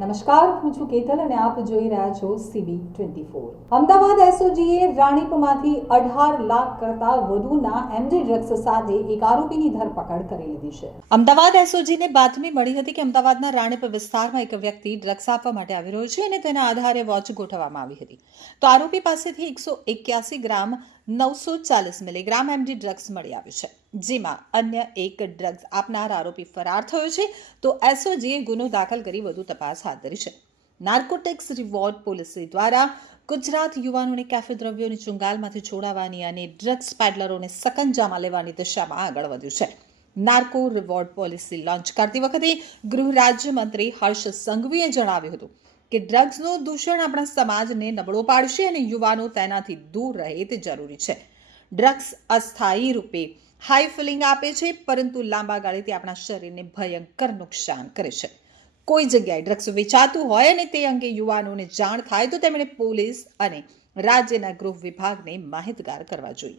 નમસ્કાર, હું છું કેતલ અને આપ જોઈ રહ્યા છો સીબી ટ્વેન્ટી ફોર અમદાવાદ એસઓજીએ રાણીપમાંથી અઢાર લાખ કરતા વધુના એમડી ડ્રગ્સ સાથે એક આરોપીની ધરપકડ કરી લીધી છે. અમદાવાદ એસઓજીને બાતમી મળી હતી કે અમદાવાદના રાણીપ વિસ્તારમાં એક વ્યક્તિ ડ્રગ્સ આપવા માટે આવી રહ્યો છે અને તેના આધારે વોચ ગોઠવવામાં આવી હતી. તો આરોપી પાસેથી એકસો એક્યાસી ગ્રામ નવસો ચાલીસ મિલીગ્રામ એમડી ડ્રગ્સ મળી આવ્યું છે. જેમાં અન્ય એક ડ્રગ્સ આપનાર આરોપી ફરાર થયો છે, તો એસઓજીએ ગુનો દાખલ કરી વધુ તપાસ હાથ ધરી છે. નાર્કોટેક્સ રિવોર્ડ પોલીસ દ્વારા ગુજરાત યુવાનોને કેફે દ્રવ્યોની ચુંગાલમાંથી છોડાવવાની અને ડ્રગ્સ પેડલરોને સકંજામાં લેવાની દિશામાં આગળ વધ્યું છે. નાર્કો રિવોર્ડ પોલિસી લોન્ચ કરતી વખતે ગૃહ રાજ્યમંત્રી હર્ષ સંઘવીએ જણાવ્યું હતું કે ડ્રગ્સનું દૂષણ આપણા સમાજને નબળો પાડશે અને યુવાનો તેનાથી દૂર રહે તે જરૂરી છે. ડ્રગ્સ અસ્થાયી રૂપે હાઈ ફિલિંગ આપે છે, પરંતુ લાંબા ગાળેથી આપણા શરીરને ભયંકર નુકસાન કરે છે. કોઈ જગ્યાએ ડ્રગ્સ વેચાતું હોય અને તે અંગે યુવાનોને જાણ થાય તો તેમણે પોલીસ અને રાજ્યના ગૃહ વિભાગને માહિતગાર કરવા જોઈએ.